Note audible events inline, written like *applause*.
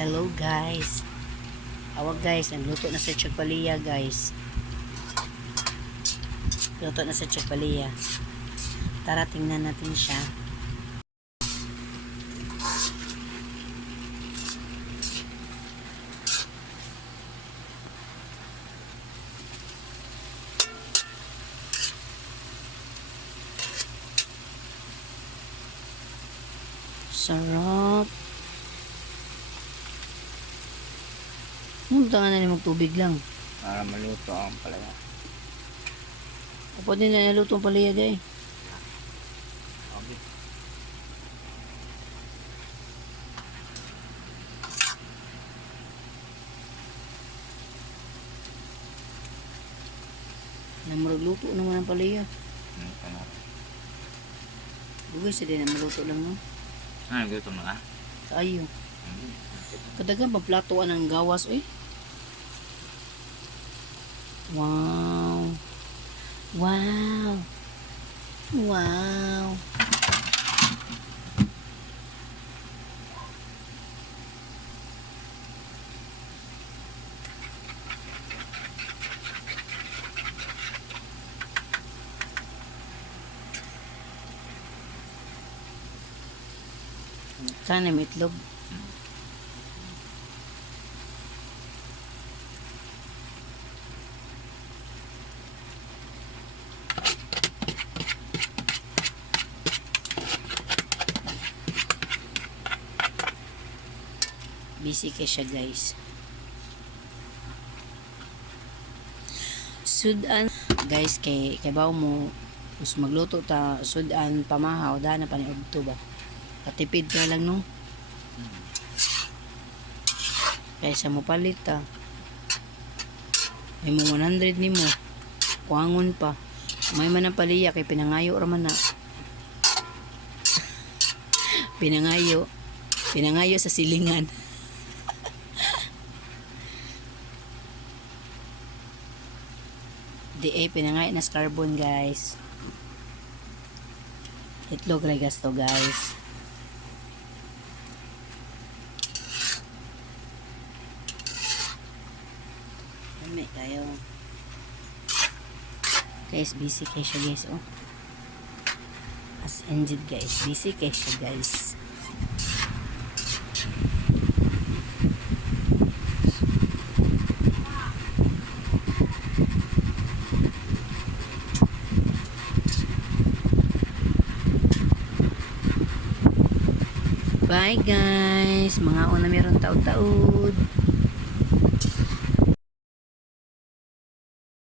Hello guys. Awag guys, nagluto na sa Chagpalia guys. Luto na sa Chagpalia. Tara tingnan natin siya. Sarap. Munta nga na magtubig lang. Para maluto ang palaya. O pwede na naluto ang palaya day. Okay. Na maragluto naman ang palaya. Bugay sa din na maluto lang no. Ah, gutom na ka? Ayo. Hmm. Kadagan pa platoan ng gawas eh. Wow. Wow. Wow. Sana may itlog. Busy kay siya guys. Sudan guys kay kay bawo mo us magluto ta sudan pamahaw dana pa ni udto ba. Katipid ka lang no. Kaysa mo palit ta. May mo 100 ni mo. Kuangon pa. May man ang paliya kay pinangayo raman na. *laughs* pinangayo. Pinangayo sa silingan. *laughs* Eh, pinangay na sa carbon guys. Itlog ray gasto guys. May kayo. Guys, busy kayo guys. Oh. As ended guys. Busy kayo guys. Bye guys. Mga una meron taod-taod.